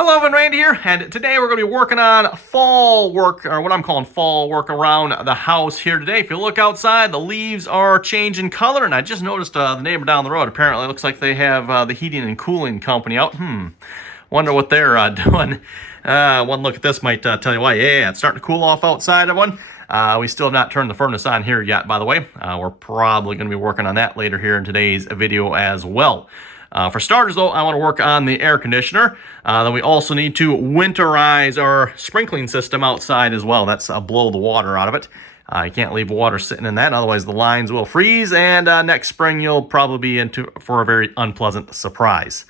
Hello, and Randy here, and today we're going to be working on fall work, or what I'm calling fall work around the house here today. If you look outside, the leaves are changing color, and I just noticed the neighbor down the road, apparently looks like they have the heating and cooling company out. Wonder what they're doing. One look at this might tell you why. Yeah, it's starting to cool off outside, everyone. We still have not turned the furnace on here yet, by the way. We're probably going to be working on that later here in today's video as well. For starters, though, I want to work on the air conditioner. Then we also need to winterize our sprinkling system outside as well. That's blow the water out of it. You can't leave water sitting in that, otherwise the lines will freeze, and next spring you'll probably be in for a very unpleasant surprise.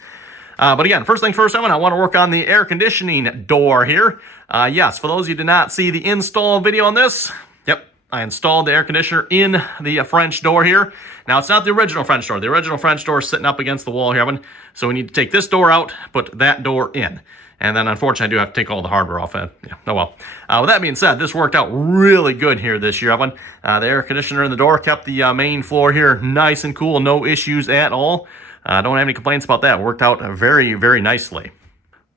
But again, first things first, I want to work on the air conditioning door here. Yes, for those of you who did not see the install video on this, yep, I installed the air conditioner in the French door here. Now, it's not the original French door. The original French door is sitting up against the wall here, Evan. So we need to take this door out, put that door in. And then, unfortunately, I do have to take all the hardware off. Yeah, oh well. With that being said, this worked out really good here this year, Evan. The air conditioner in the door kept the main floor here nice and cool. No issues at all. Don't have any complaints about that. It worked out very, very nicely.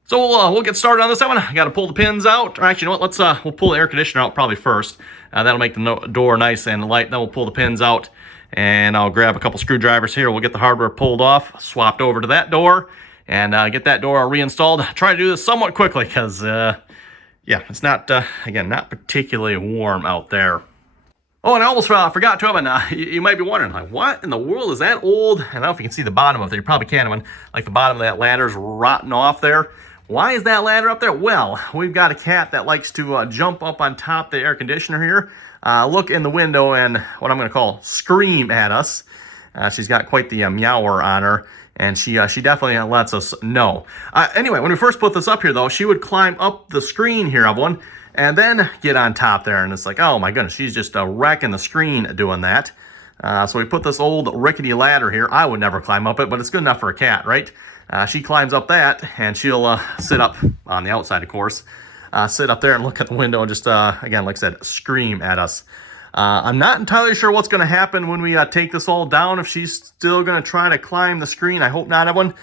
So we'll get started on this one. I got to pull the pins out. Or actually, you know what? We'll pull the air conditioner out probably first. That'll make the door nice and light. Then we'll pull the pins out, and I'll grab a couple screwdrivers here. We'll get the hardware pulled off, swapped over to that door, and get that door reinstalled. Try to do this somewhat quickly because, yeah, it's not, again, not particularly warm out there. Oh, and I almost forgot to, Evan, you might be wondering, like, what in the world is that old? I don't know if you can see the bottom of it. You probably can, Evan. Like the bottom of that ladder's rotting off there. Why is that ladder up there? Well, we've got a cat that likes to jump up on top of the air conditioner here, look in the window, and what I'm going to call scream at us. She's got quite the meower on her, and she definitely lets us know. Anyway, when we first put this up here, though, she would climb up the screen here of one, and then get on top there, and it's like, oh my goodness, she's just wrecking the screen doing that. So we put this old rickety ladder here. I would never climb up it, but it's good enough for a cat, right? She climbs up that, and she'll sit up on the outside, of course. Sit up there and look at the window and just, again, like I said, scream at us. I'm not entirely sure what's going to happen when we take this all down, if she's still going to try to climb the screen. I hope not, everyone.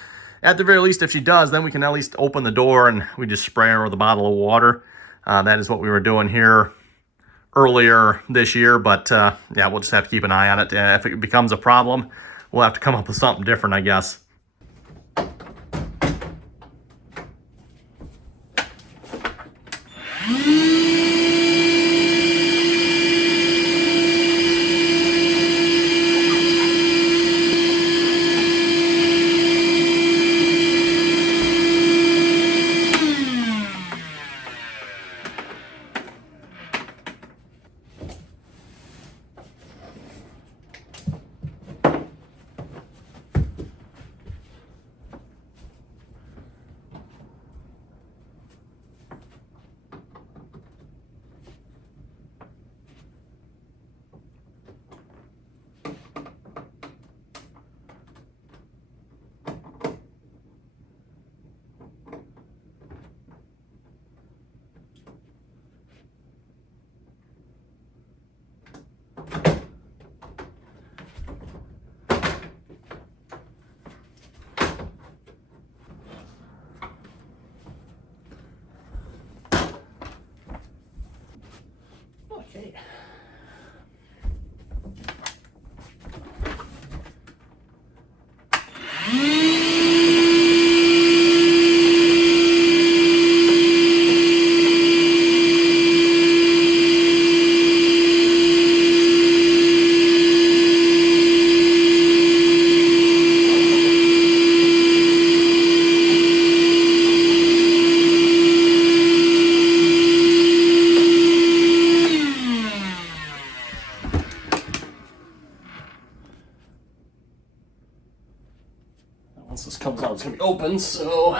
At the very least, if she does, then we can at least open the door and we just spray her with a bottle of water. That is what we were doing here earlier this year, but yeah, we'll just have to keep an eye on it. If it becomes a problem, we'll have to come up with something different, I guess. Okay. Once this comes out, it's going to be open, so...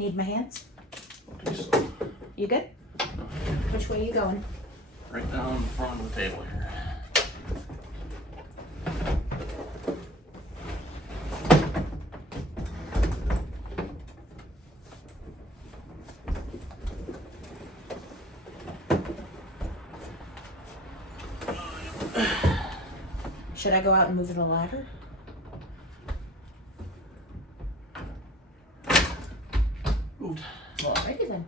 Need my hands? Okay, so You good? Which way are you going? right down in front of the table here. Should I go out and move the ladder? Moved. Alrighty then.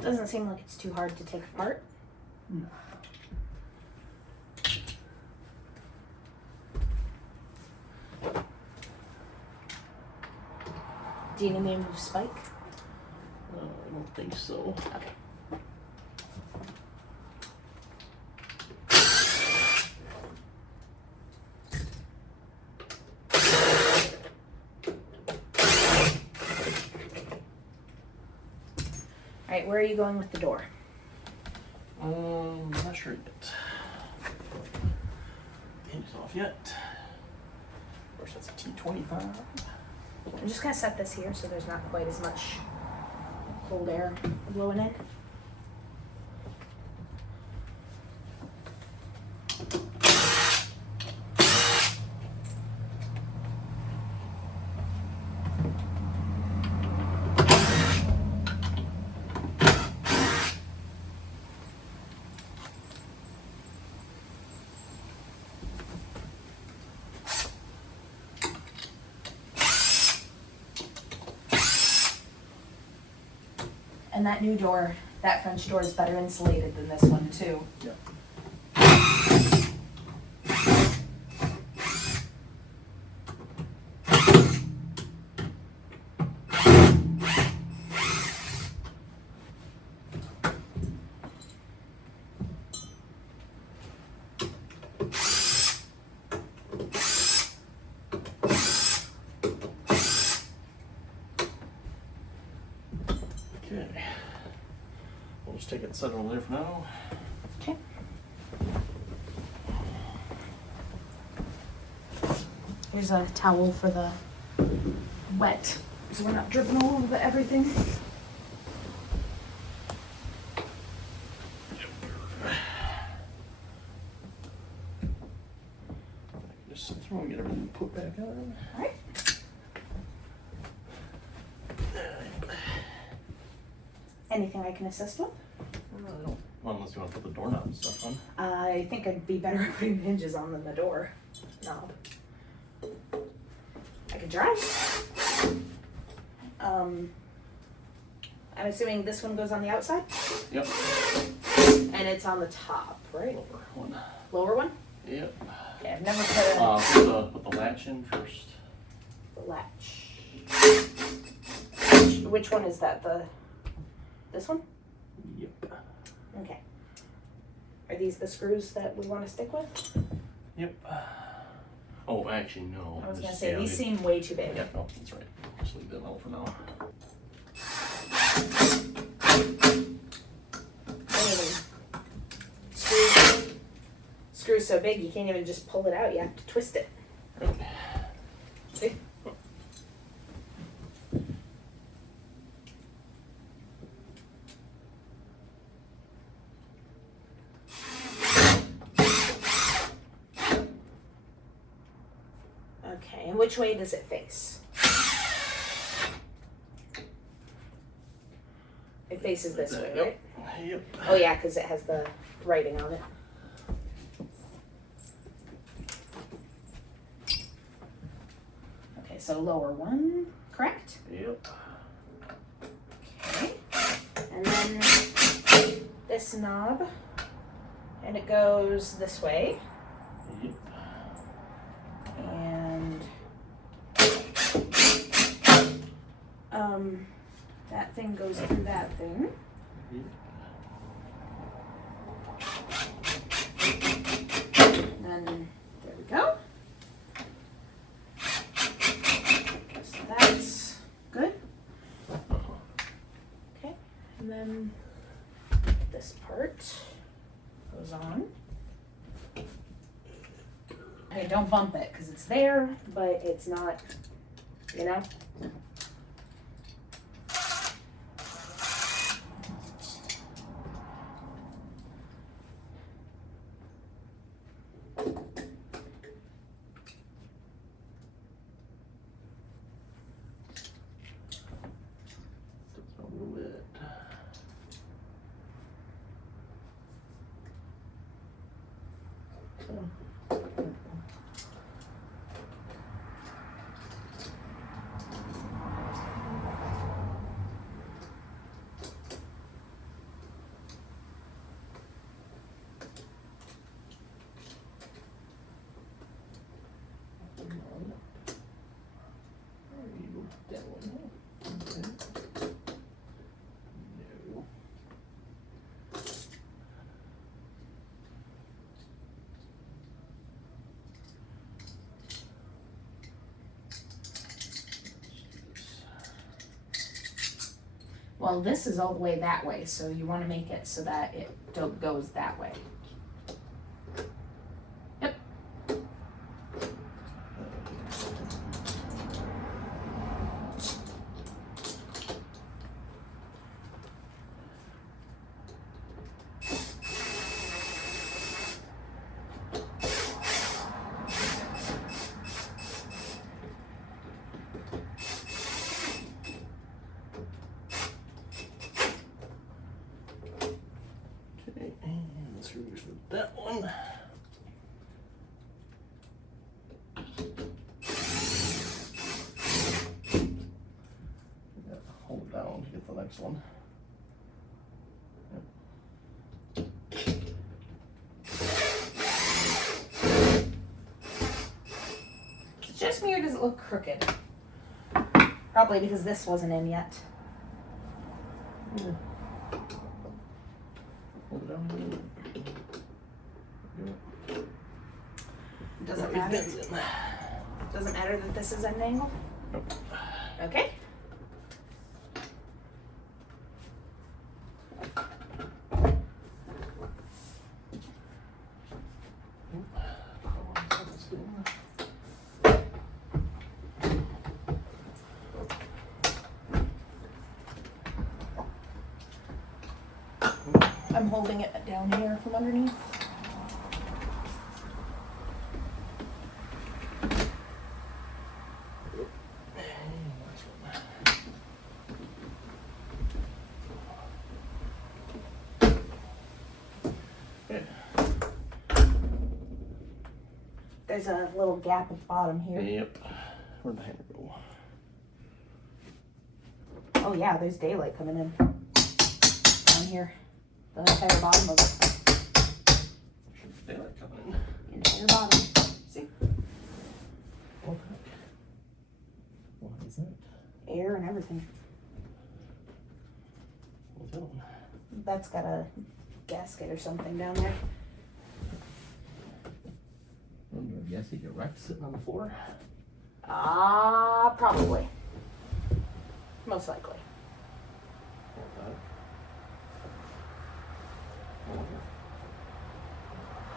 Doesn't seem like it's too hard to take apart. No. Do you need me to move Spike? I don't think so. Okay. Alright, where are you going with the door? Not sure yet. Hinge off yet. Of course, that's a T25. I'm just gonna set this here so there's not quite as much cold air blowing in. And that new door, that French door is better insulated than this one too. Yep. Okay. We'll just take it and set it over there for now. Okay. Here's a towel for the wet, so we're not dripping all over everything. Just throw and get everything put back on. All right. Anything I can assist with? Well, unless you want to put the doorknob and stuff on. I think I'd be better putting hinges on than the door knob. I could try. I'm assuming this one goes on the outside? Yep. And it's on the top, right? Lower one. Lower one? Yep. Okay, I've never put Put the latch in first. the latch. Which one is that? This one? Yep. Okay. Are these the screws that we want to stick with? Yep. Oh, actually, no. I was gonna Just- say, yeah, these seem way too big. Yeah, no, that's right. Just leave that out for now. Screw's so big you can't even just pull it out, you have to twist it. Right. See? Okay, and which way does it face? It faces this way, right? Yep. Oh yeah, because it has the writing on it. Okay, so lower one, correct? Yep. Okay. And then this knob, and it goes this way. Yep. And that thing goes through that thing. Yep. And then there we go. So that's good. Okay, and then this part goes on. Okay, don't bump it because it's there, but it's not, you know. A little bit. Well, this is all the way that way, so you want to make it so that it goes that way. Yep. Okay, and screws for that one. Hold it down to get the next one. It's just me, or does it look crooked? Probably because this wasn't in yet. Yeah. Hold it down. Doesn't matter. Doesn't matter that this is at an angle? Nope. Okay. I'm holding it down here from underneath. There's a little gap at the bottom here. Yep. Where'd the hammer go? Oh yeah, there's daylight coming in. Down here. The entire bottom of it. Daylight coming in. The entire bottom. See? Okay. What is that? Air and everything. What's that one? That's got a gasket or something down there. I guess you get wrecked sitting on the floor. Probably. Most likely.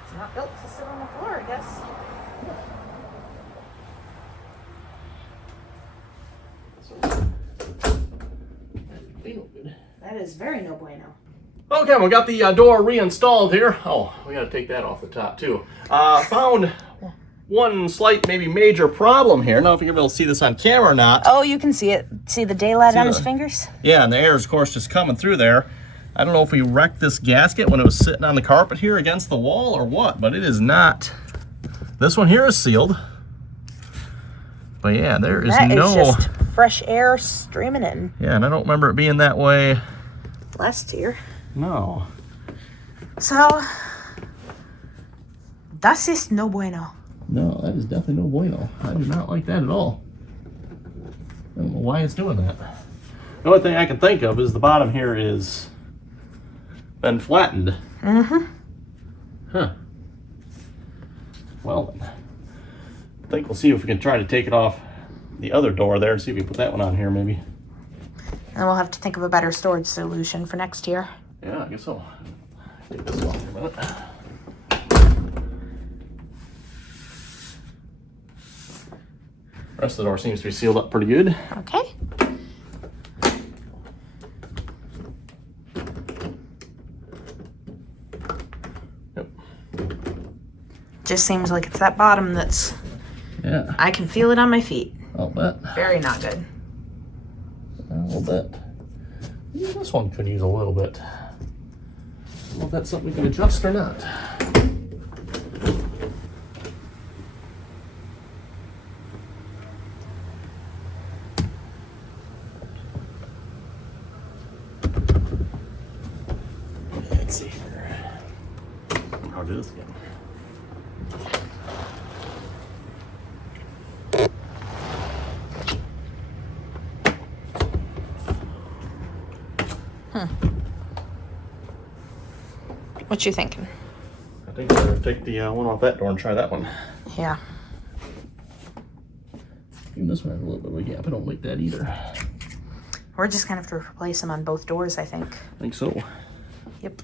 It's not built to sit on the floor, I guess. That is very no bueno. Okay, we got the door reinstalled here. Oh, we got to take that off the top too. Found one slight, maybe major problem here. I don't know if you're able to see this on camera or not. Oh, you can see it. See the daylight on his fingers? Yeah, and the air is, of course, just coming through there. I don't know if we wrecked this gasket when it was sitting on the carpet here against the wall or what, but it is not. This one here is sealed. But yeah, there is no... That is just fresh air streaming in. Yeah, and I don't remember it being that way last year. No. So, das ist no bueno. No, that is definitely no bueno. I do not like that at all. I don't know why it's doing that. The only thing I can think of is the bottom here is been flattened. Mm-hmm. Huh. Well, I think we'll see if we can try to take it off the other door there and see if we put that one on here maybe. And we'll have to think of a better storage solution for next year. Yeah, I guess so. Take this off for a minute. The rest of the door seems to be sealed up pretty good. Okay. Yep. Just seems like it's that bottom that's... Yeah. I can feel it on my feet. I'll bet. Very not good. I'll bet. Yeah, this one could use a little bit. Well, if that's something we can adjust or not. Let's see here. I'll do this again. What you thinking? I think we're gonna take the one off that door and try that one. Yeah. Even this one has a little bit of a gap. I don't like that either. We're just gonna have to replace them on both doors, I think. I think so. Yep.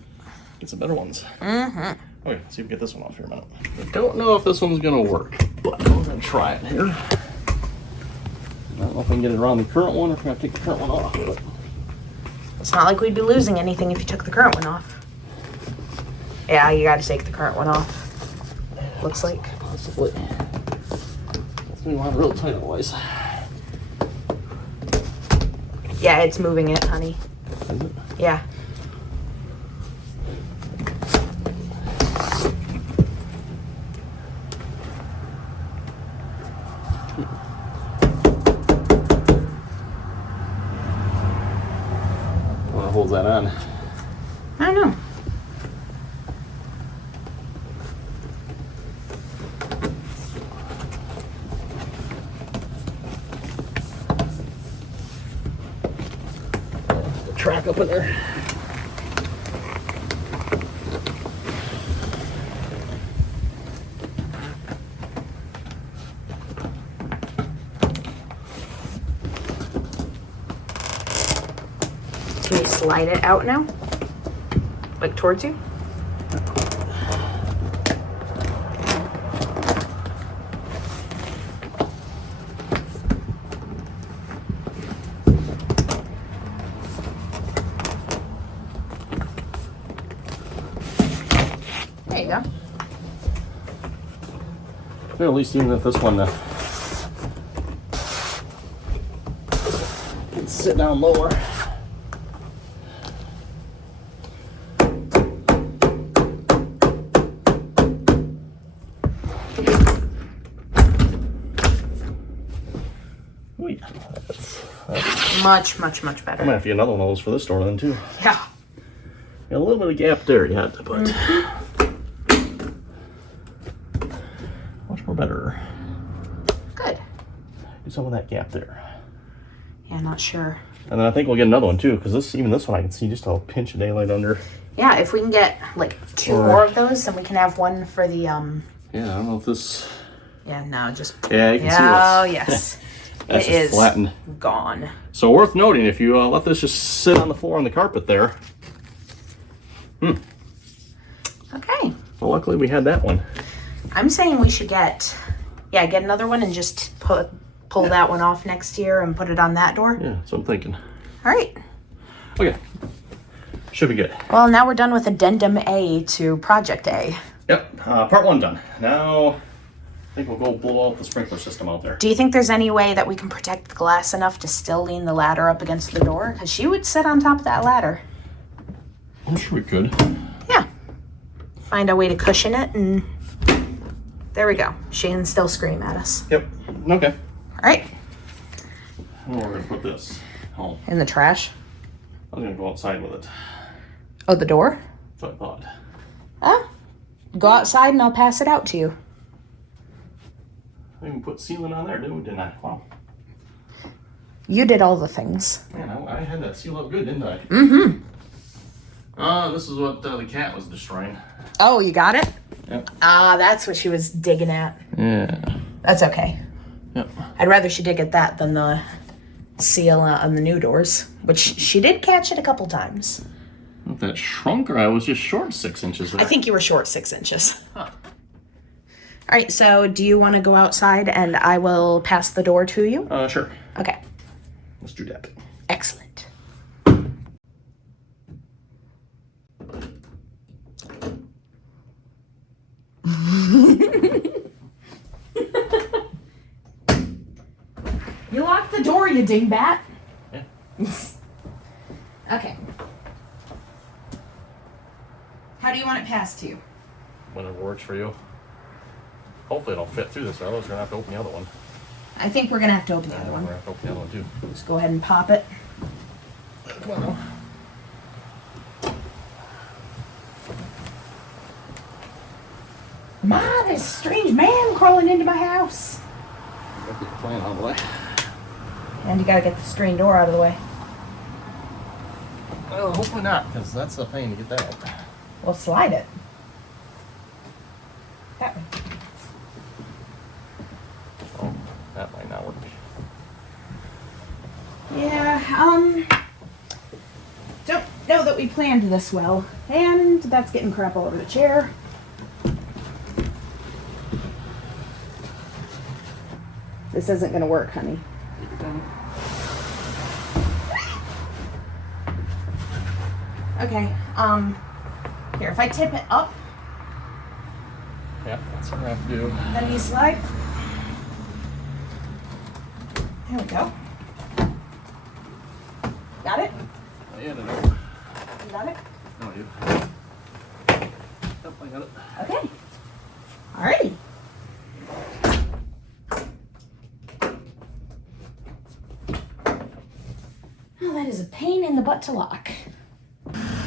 Get some better ones. Mm-hmm. Okay, let's see if we get this one off here a minute. I don't know if this one's gonna work, but I'm gonna try it here. I don't know if I can get it around the current one or if I have to take the current one off. But It's not like we'd be losing anything if you took the current one off. Yeah, you gotta take the current one off. Looks like. possibly. That's me want real tight otherwise. Yeah, it's moving it, honey. Is it? Yeah. What holds that on? I don't know. The track up in there. Can you slide it out now? Like towards you? There you go. Well, at least even if this one can sit down lower. Much better. I might have to get another one of those for this door then too. Yeah. Got a little bit of gap there yet, but much more better. Good. Do some of that gap there. Yeah, not sure. And then I think we'll get another one too, because even this one I can see just a pinch of daylight under. Yeah, if we can get like two more of those, then we can have one for the Yeah, I don't know if this. Yeah, no, just. Yeah, you can see Oh what's. yes. That's It just is flattened. gone. So worth noting, if you let this just sit on the floor on the carpet there. Okay. Well, luckily we had that one. I'm saying we should get another one and just pull that one off next year and put it on that door. Yeah, that's what I'm thinking. All right. Okay. Should be good. Well, now we're done with Addendum A to Project A. Yep, part one done. Now, I think we'll go blow out the sprinkler system out there. Do you think there's any way that we can protect the glass enough to still lean the ladder up against the door? Because she would sit on top of that ladder. I'm sure we could. Yeah. Find a way to cushion it, and there we go. She can still scream at us. Yep. Okay. All right. Where we're gonna put this? Oh, In the trash. I was gonna go outside with it. Oh, the door? That's what I thought. Oh. Go outside and I'll pass it out to you. We even put sealant on there, didn't I? Wow. You did all the things. Man, I had that seal up good, didn't I? Mm-hmm. This is what the cat was destroying. Oh, you got it? Yep. That's what she was digging at. Yeah. That's okay. Yep. I'd rather she dig at that than the seal on the new doors, which she did catch it a couple times. If that shrunk or I was just short 6 inches there. I think you were short 6 inches. Huh. All right, so do you want to go outside and I will pass the door to you? Sure. Okay. Let's do that. Excellent. You locked the door, you dingbat. Yeah. Okay. How do you want it passed to you? Whatever works for you. Hopefully it'll fit through this, or else we're gonna have to open the other one. I think we're gonna have to open the other We're one. gonna have to open the other one too. Just go ahead and pop it. Well. Ma, there's a strange man crawling into my house. Get the plan out of the way. And you gotta get the screen door out of the way. Well, hopefully not, because that's the pain to get that out. We'll slide it. That way. Oh, that might not work. Yeah, don't know that we planned this well. And that's getting crap all over the chair. This isn't gonna work, honey. Okay, here, if I tip it up, Yeah, that's what we're gonna have to do. then you slide. There we go. Got it? Oh, yeah, no. You got it? No, you. Yep, I got it. Okay. Alrighty. Well, that is a pain in the butt to lock.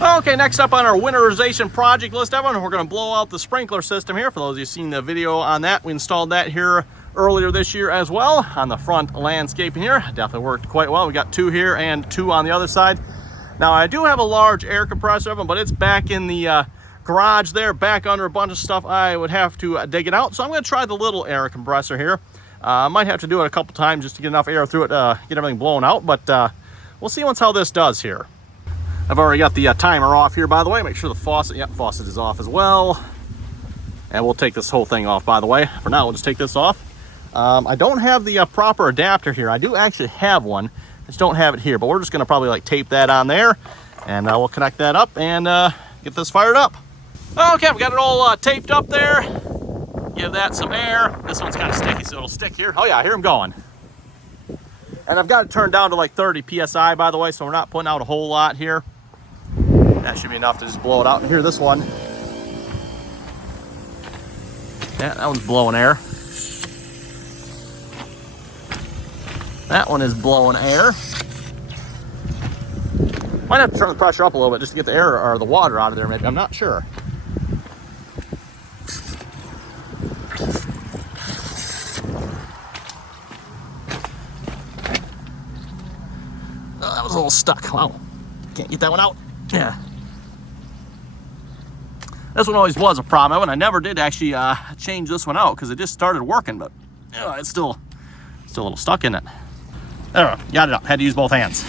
Okay, next up on our winterization project list, everyone, we're going to blow out the sprinkler system here. For those of you who've seen the video on that, we installed that here earlier this year as well on the front landscaping here. Definitely worked quite well. We got 2 here and 2 on the other side. Now, I do have a large air compressor, but it's back in the garage there, back under a bunch of stuff. I would have to dig it out. So I'm going to try the little air compressor here. I might have to do it a couple times just to get enough air through it, get everything blown out, but we'll see how this does here. I've already got the timer off here, by the way. Make sure the faucet, yep, faucet is off as well. And we'll take this whole thing off, by the way. For now, we'll just take this off. I don't have the proper adapter here. I do actually have one. I just don't have it here, but we're just gonna probably like tape that on there, and we'll connect that up and get this fired up. Okay, we got it all taped up there. Give that some air. This one's kind of sticky, so it'll stick here. Oh yeah, I hear him going. And I've got it turned down to like 30 PSI, by the way, so we're not putting out a whole lot here. That should be enough to just blow it out. And here, this one. Yeah, that one's blowing air. That one is blowing air. Might have to turn the pressure up a little bit just to get the air or the water out of there, maybe. I'm not sure. Oh, that was a little stuck. Wow. Can't get that one out. Yeah. This one always was a problem, and I never did actually change this one out because it just started working, but it's still a little stuck in it. There we go. Got it up. Had to use both hands.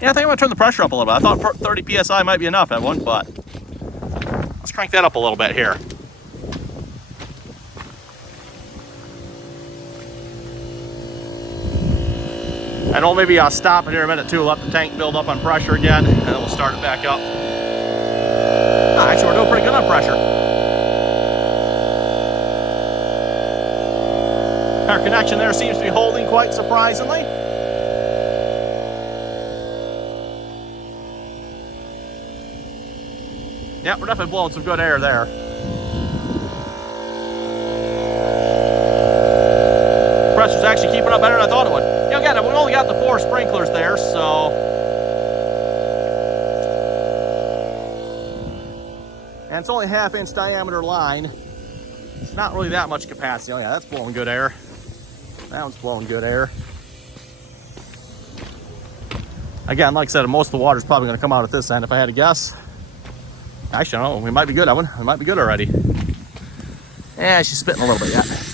Yeah, I think I'm gonna turn the pressure up a little bit. I thought 30 PSI might be enough at one, but let's crank that up a little bit here. And we'll maybe stop it here a minute too, let the tank build up on pressure again, and then we'll start it back up. Actually, we're doing pretty good on pressure. Our connection there seems to be holding quite surprisingly. Yeah, we're definitely blowing some good air there. Pressure's actually keeping up better than I thought it would. You know, again, we only got the 4 sprinklers there, so. And it's only a 1/2-inch diameter line. It's not really that much capacity. Oh yeah, that's blowing good air. That one's blowing good air. Again, like I said, most of the water's probably going to come out at this end if I had to guess. Actually, I don't know. We might be good, Evan. We might be good already. Yeah, she's spitting a little bit yet.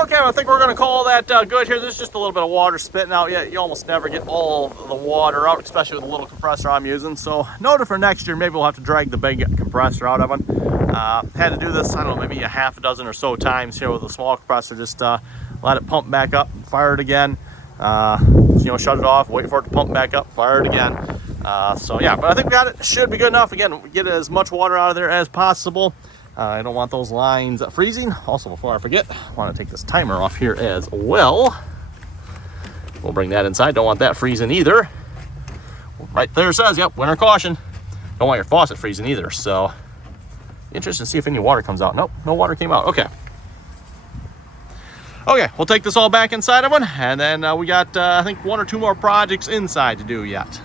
Okay, well, I think we're going to call that good here. There's just a little bit of water spitting out yet. You almost never get all the water out, especially with the little compressor I'm using. So note it for next year. Maybe we'll have to drag the big compressor out of it. Had to do this, I don't know, maybe a 1/2 dozen or so times here with a small compressor. Just let it pump back up, fire it again. You know, shut it off, wait for it to pump back up, fire it again. So yeah, but I think we got it. Should be good enough. Again, get as much water out of there as possible. I don't want those lines freezing. Also, before I forget, I want to take this timer off here as well. We'll bring that inside. Don't want that freezing either. Right there says, yep, winter caution. Don't want your faucet freezing either. So, interested to see if any water comes out. Nope, no water came out. Okay. Okay, we'll take this all back inside of one. And then we got, I think, 1 or 2 more projects inside to do yet.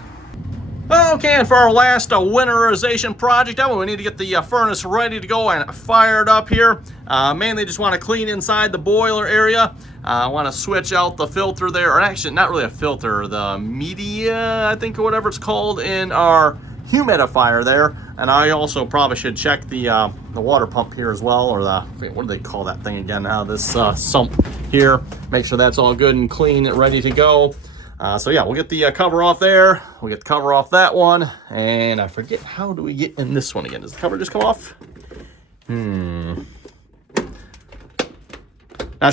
Okay, and for our last winterization project, we need to get the furnace ready to go and fired up here. Mainly just want to clean inside the boiler area. I want to switch out the filter there, or actually not really a filter, the media, I think, or whatever it's called, in our humidifier there. And I also probably should check the water pump here as well, or the, what do they call that thing again now, this sump here. Make sure that's all good and clean and ready to go. So yeah, we'll get the cover off there. We'll get the cover off that one. And I forget, how do we get in this one again? Does the cover just come off? Not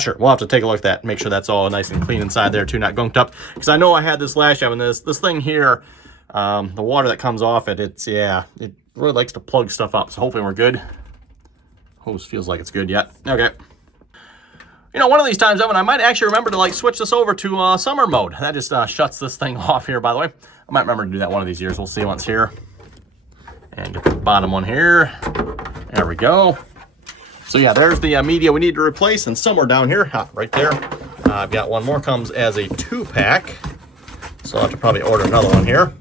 sure. We'll have to take a look at that. Make sure that's all nice and clean inside there too, not gunked up. Because I know I had this last year, and this thing here, the water that comes off it, it really likes to plug stuff up. So hopefully we're good. Hose feels like it's good yet. Okay. You know, one of these times, Evan, I might actually remember to like switch this over to summer mode. That just shuts this thing off here, by the way. I might remember to do that one of these years. We'll see once here. And get the bottom one here. There we go. So yeah, there's the media we need to replace, and somewhere down here, right there, I've got one more, comes as a 2-pack. So I'll have to probably order another one here.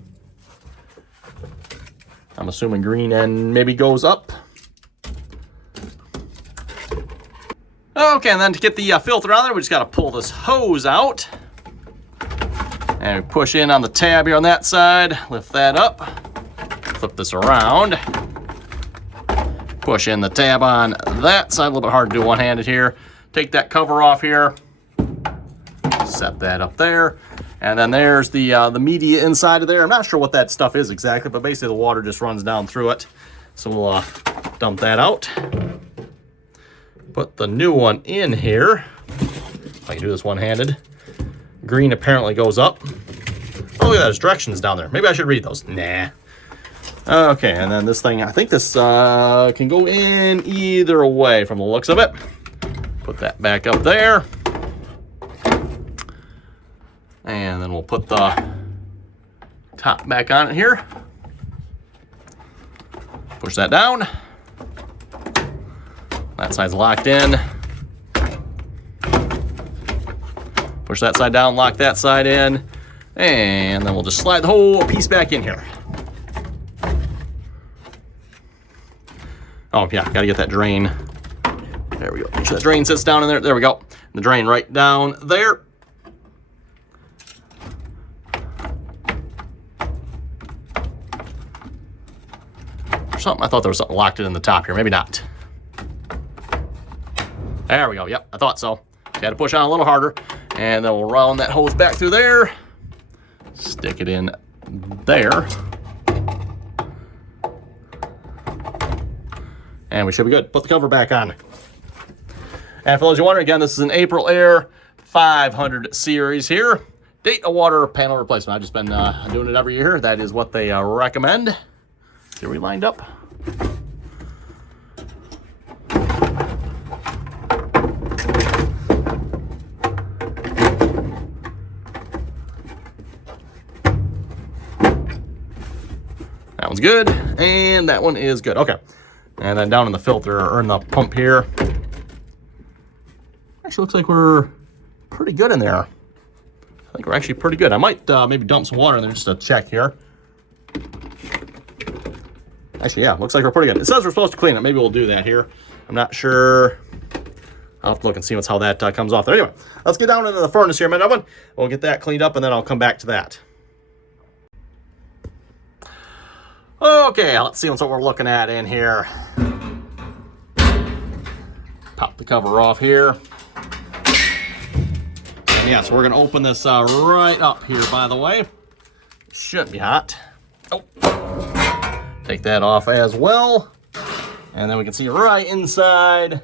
I'm assuming green and maybe goes up. Okay, and then to get the filter on there, we just got to pull this hose out. And we push in on the tab here on that side, lift that up, flip this around, push in the tab on that side. A little bit hard to do one-handed here. Take that cover off here, set that up there. And then there's the media inside of there. I'm not sure what that stuff is exactly, but basically the water just runs down through it. So we'll dump that out. Put the new one in here. I can do this one-handed. Green apparently goes up. Oh, look at that, there's directions down there. Maybe I should read those. Nah. Okay, and then this thing, I think this can go in either way from the looks of it. Put that back up there. And then we'll put the top back on it here. Push that down. That side's locked in. Push that side down, lock that side in. And then we'll just slide the whole piece back in here. Oh yeah, gotta get that drain. There we go. Make sure that drain sits down in there. There we go. The drain right down there. Or something. I thought there was something locked in the top here. Maybe not. There we go. Yep, I thought so. You had to push on a little harder. And then we'll round that hose back through there. Stick it in there. And we should be good. Put the cover back on. And for those who are wondering, again, this is an April Air 500 series here. date a water panel replacement. I've just been doing it every year. That is what they recommend. Here we lined up. That one's good, and that one is good. Okay, and then down in the filter, or in the pump here, actually looks like we're pretty good in there. I think we're actually pretty good. I might maybe dump some water in there just to check here. Actually, yeah, looks like we're pretty good. It says we're supposed to clean it. Maybe we'll do that here. I'm not sure. I'll have to look and see how that comes off there. Anyway, let's get down into the furnace here, my oven. We'll get that cleaned up, and then I'll come back to that. Okay, let's see what we're looking at in here. Pop the cover off here. And yeah, so we're going to open this right up here, by the way. Shouldn't be hot. Oh, take that off as well. And then we can see right inside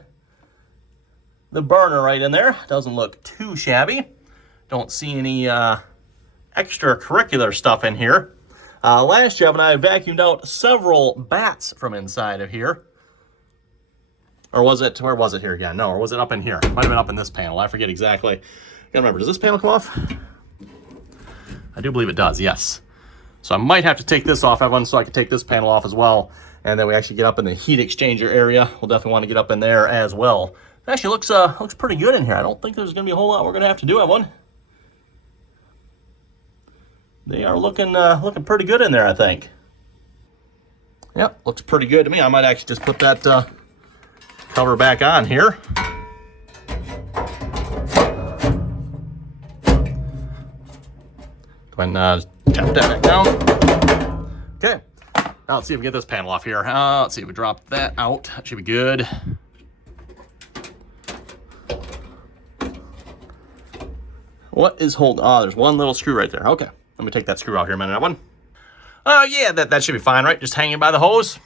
the burner right in there. Doesn't look too shabby. Don't see any extracurricular stuff in here. Last job, and I vacuumed out several bats from inside of here. Or was it, where was it here again? No, or was it up in here? Might have been up in this panel. I forget exactly. I gotta remember, does this panel come off? I do believe it does, yes. So I might have to take this off, everyone, so I can take this panel off as well. And then we actually get up in the heat exchanger area. We'll definitely want to get up in there as well. It actually looks pretty good in here. I don't think there's gonna be a whole lot we're gonna have to do, everyone. They are looking pretty good in there, I think. Yep, looks pretty good to me. I might actually just put that cover back on here. Go ahead and tap that back down. Okay, now let's see if we get this panel off here. Let's see if we drop that out. That should be good. What is holding? Oh, there's one little screw right there. Okay. Let me take that screw out here a minute, that one. Yeah, that should be fine, right? Just hanging by the hose?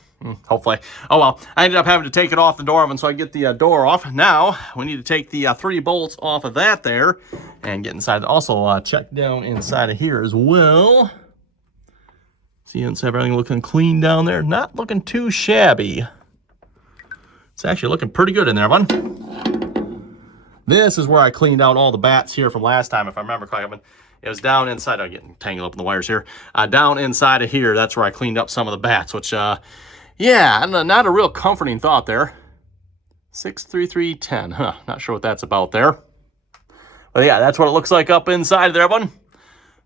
Hopefully. Oh, well, I ended up having to take it off the door oven so I get the door off. Now, we need to take the 3 bolts off of that there and get inside. Also, check down inside of here as well. See inside, everything looking clean down there. Not looking too shabby. It's actually looking pretty good in there, bud. This is where I cleaned out all the bats here from last time, if I remember correctly. It was down inside. I'm getting tangled up in the wires here. Down inside of here, that's where I cleaned up some of the bats, which, yeah, not a real comforting thought there. 63310. Huh, not sure what that's about there. But yeah, that's what it looks like up inside there, everyone.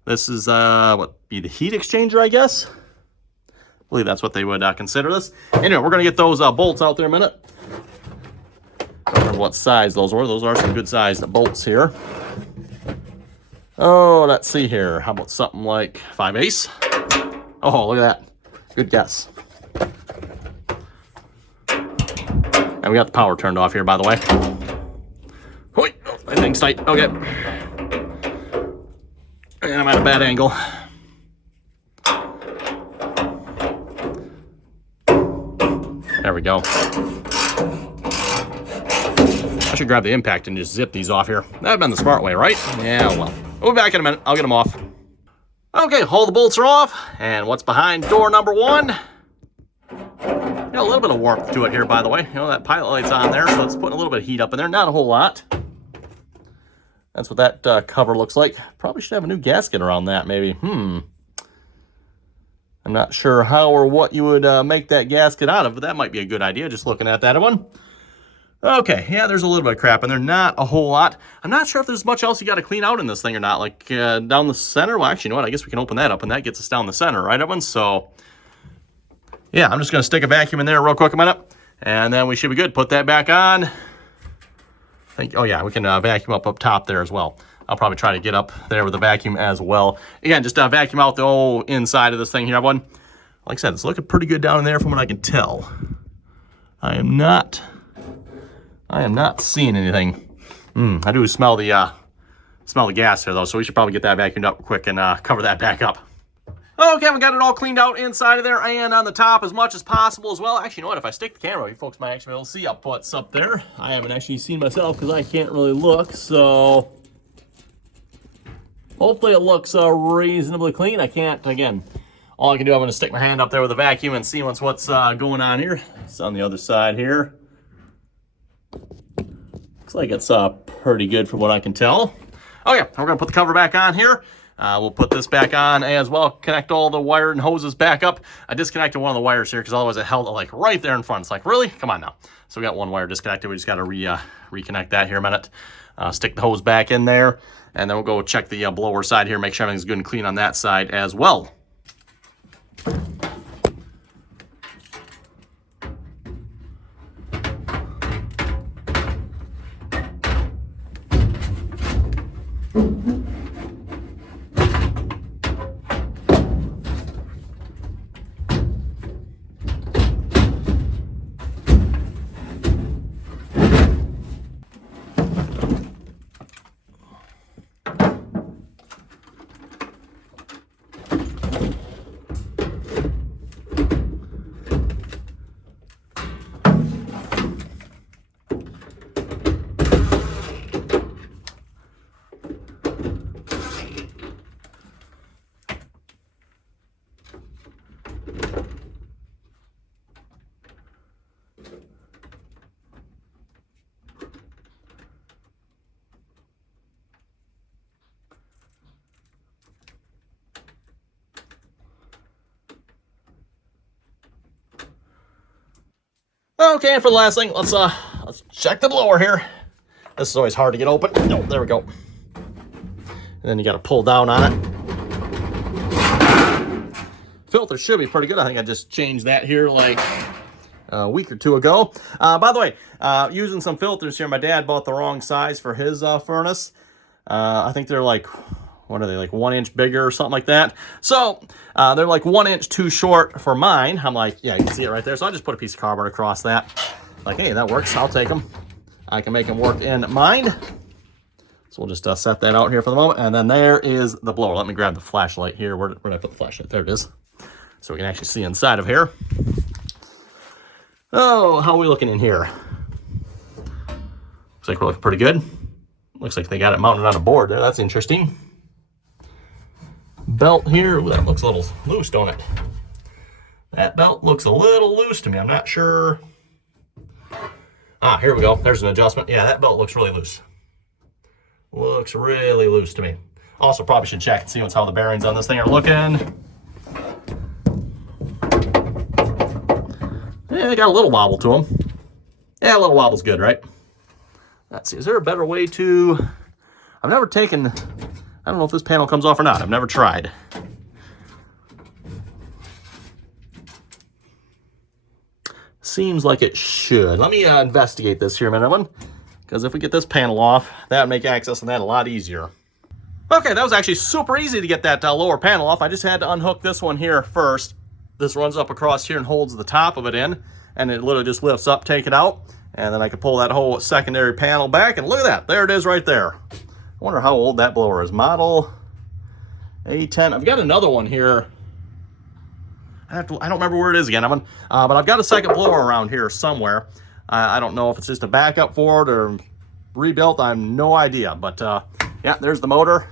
This is, what, be the heat exchanger, I guess? I believe that's what they would consider this. Anyway, we're going to get those bolts out there in a minute. I don't remember what size those were. Those are some good sized bolts here. Oh, let's see here. How about something like 5/8? Oh, look at that. Good guess. And we got the power turned off here, by the way. Wait, oh, that thing's tight. Okay. And I'm at a bad angle. There we go. I should grab the impact and just zip these off here. That'd have been the smart way, right? Yeah, well. We'll be back in a minute. I'll get them off. Okay, all the bolts are off. And what's behind door number 1? Got a little bit of warmth to it here, by the way. You know, that pilot light's on there, so it's putting a little bit of heat up in there. Not a whole lot. That's what that cover looks like. Probably should have a new gasket around that, maybe. I'm not sure how or what you would make that gasket out of, but that might be a good idea, just looking at that one. Okay, yeah, there's a little bit of crap in there. Not a whole lot. I'm not sure if there's much else you got to clean out in this thing or not. Like down the center. Well, actually, you know what? I guess we can open that up, and that gets us down the center, right, everyone? So, yeah, I'm just going to stick a vacuum in there real quick a minute, and then we should be good. Put that back on. Oh, yeah, we can vacuum up top there as well. I'll probably try to get up there with the vacuum as well. Again, just vacuum out the whole inside of this thing here, everyone. Like I said, it's looking pretty good down in there from what I can tell. I am not seeing anything. I do smell the gas here though, so we should probably get that vacuumed up quick and cover that back up. Okay, we got it all cleaned out inside of there and on the top as much as possible as well. Actually, you know what? If I stick the camera, you folks might actually be able to see what's up there. I haven't actually seen myself because I can't really look, so hopefully it looks reasonably clean. I can't, again, all I can do, I'm going to stick my hand up there with a vacuum and see what's going on here. It's on the other side here. Looks like it's pretty good from what I can tell. Okay, we're going to put the cover back on here. We'll put this back on as well, connect all the wire and hoses back up. I disconnected one of the wires here because otherwise it held it like right there in front. It's like, really? Come on now. So we got one wire disconnected. We just got to reconnect that here a minute. Stick the hose back in there, and then we'll go check the blower side here, make sure everything's good and clean on that side as well. Okay, and for the last thing, let's check the blower here. This is always hard to get open. Oh, there we go. And then you got to pull down on it. Filter should be pretty good. I think I just changed that here like a week or two ago. By the way, using some filters here. My dad bought the wrong size for his furnace. I think they're like, what are they, like 1 inch bigger or something like that? So they're like 1 inch too short for mine. I'm like, yeah, you can see it right there. So I just put a piece of cardboard across that. Like, hey, that works. I'll take them. I can make them work in mine. So we'll just set that out here for the moment. And then there is the blower. Let me grab the flashlight here. Where did I put the flashlight? There it is. So we can actually see inside of here. Oh, how are we looking in here? Looks like we're looking pretty good. Looks like they got it mounted on a board there. That's interesting. Belt here. Ooh, that looks a little loose, don't it? That belt looks a little loose to me. I'm not sure. Ah, here we go. There's an adjustment. Yeah, that belt looks really loose. Looks really loose to me. Also, probably should check and see how the bearings on this thing are looking. Yeah, they got a little wobble to them. Yeah, a little wobble's good, right? Let's see. Is there a better way to... I've never taken... I don't know if this panel comes off or not. I've never tried. Seems like it should. Let me investigate this here a minute, because if we get this panel off, that would make accessing that a lot easier. Okay, that was actually super easy to get that lower panel off. I just had to unhook this one here first. This runs up across here and holds the top of it in, and it literally just lifts up, take it out, and then I can pull that whole secondary panel back, and look at that. There it is right there. I wonder how old that blower is. Model A10. I've got another one here. I don't remember where it is again, but I've got a second blower around here somewhere. I don't know if it's just a backup for it or rebuilt. I have no idea. But yeah, there's the motor.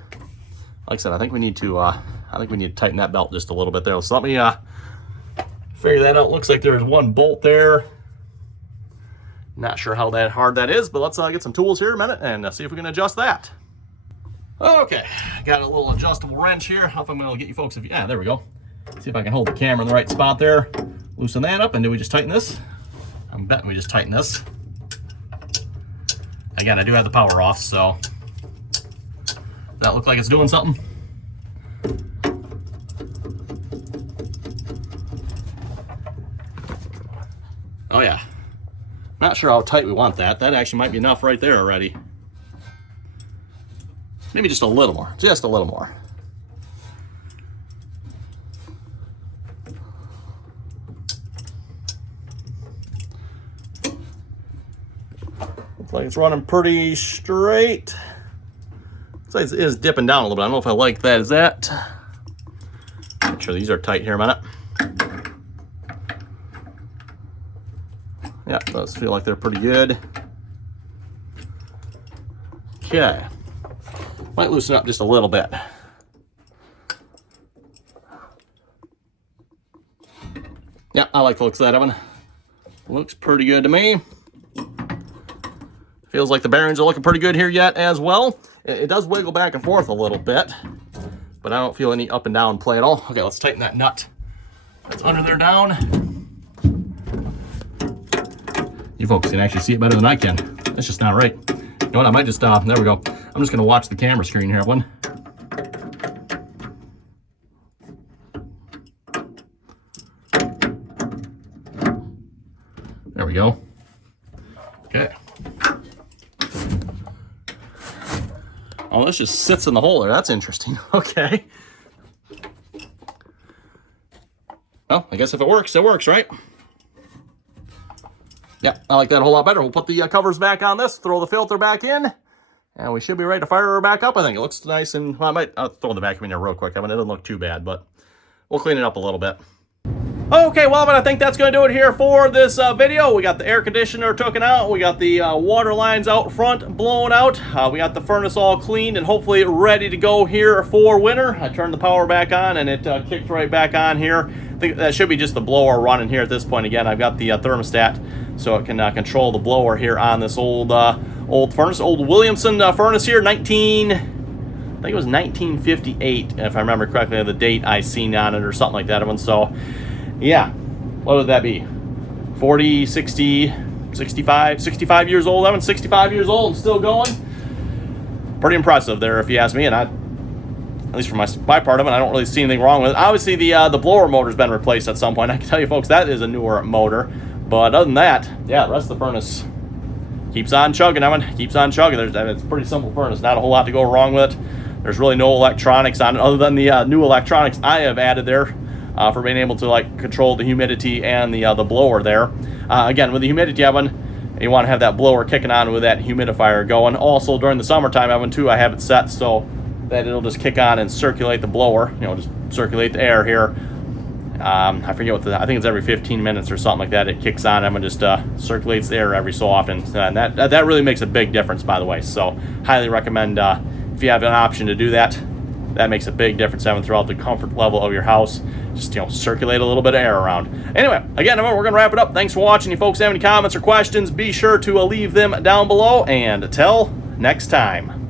Like I said, I think we need to tighten that belt just a little bit there. So let me figure that out. Looks like there's one bolt there. Not sure how hard that is, but let's get some tools here in a minute and see if we can adjust that. Okay, got a little adjustable wrench here. How if I'm going to get you folks, yeah, there we go. See if I can hold the camera in the right spot there. Loosen that up, and do we just tighten this? I'm betting we just tighten this. Again, I do have the power off, so does that look like it's doing something? Oh yeah. Not sure how tight we want that. That actually might be enough right there already. Maybe just a little more. Just a little more. Looks like it's running pretty straight. Looks like it is dipping down a little bit. I don't know if I like that. Is that? Make sure these are tight here a minute. Yeah, those feel like they're pretty good. Okay. Might loosen up just a little bit. Yeah, I like the looks of that oven. Looks pretty good to me. Feels like the bearings are looking pretty good here yet as well. It does wiggle back and forth a little bit, but I don't feel any up and down play at all. Okay, let's tighten that nut that's under there down. You folks can actually see it better than I can. That's just not right. You know what, I might just, there we go. I'm just gonna watch the camera screen here, one. There we go. Okay. Oh, this just sits in the hole there. That's interesting. Okay. Well, I guess if it works, right? Yeah, I like that a whole lot better. We'll put the covers back on this, throw the filter back in, and we should be ready to fire her back up, I think. It looks nice, and well, I'll throw the vacuum in there real quick. I mean, it doesn't look too bad, but we'll clean it up a little bit. Okay, well, but I think that's going to do it here for this video. We got the air conditioner taken out. We got the water lines out front blown out. We got the furnace all cleaned and hopefully ready to go here for winter. I turned the power back on and it kicked right back on here. I think that should be just the blower running here at this point. Again, I've got the thermostat so it can control the blower here on this old furnace, old Williamson furnace here, I think it was 1958, if I remember correctly, the date I seen on it or something like that. So, yeah, what would that be? 40, 60, 65 years old. I'm 65 years old and still going. Pretty impressive there, if you ask me. And at least for my part of it, I don't really see anything wrong with it. Obviously, the blower motor's been replaced at some point. I can tell you, folks, that is a newer motor. But other than that, yeah, the rest of the furnace keeps on chugging. Keeps on chugging. It's a pretty simple furnace. Not a whole lot to go wrong with it. There's really no electronics on it other than the new electronics I have added there for being able to like control the humidity and the blower there. Again, with the humidity oven, you want to have that blower kicking on with that humidifier going. Also during the summertime oven too, I have it set so that it'll just kick on and circulate the blower. You know, just circulate the air here. I forget what I think it's every 15 minutes or something like that. It kicks on and just circulates the air every so often. And that really makes a big difference, by the way. So highly recommend if you have an option to do that. That makes a big difference having throughout the comfort level of your house. Just, circulate a little bit of air around. Anyway, again, we're going to wrap it up. Thanks for watching. If you folks have any comments or questions, be sure to leave them down below. And until next time.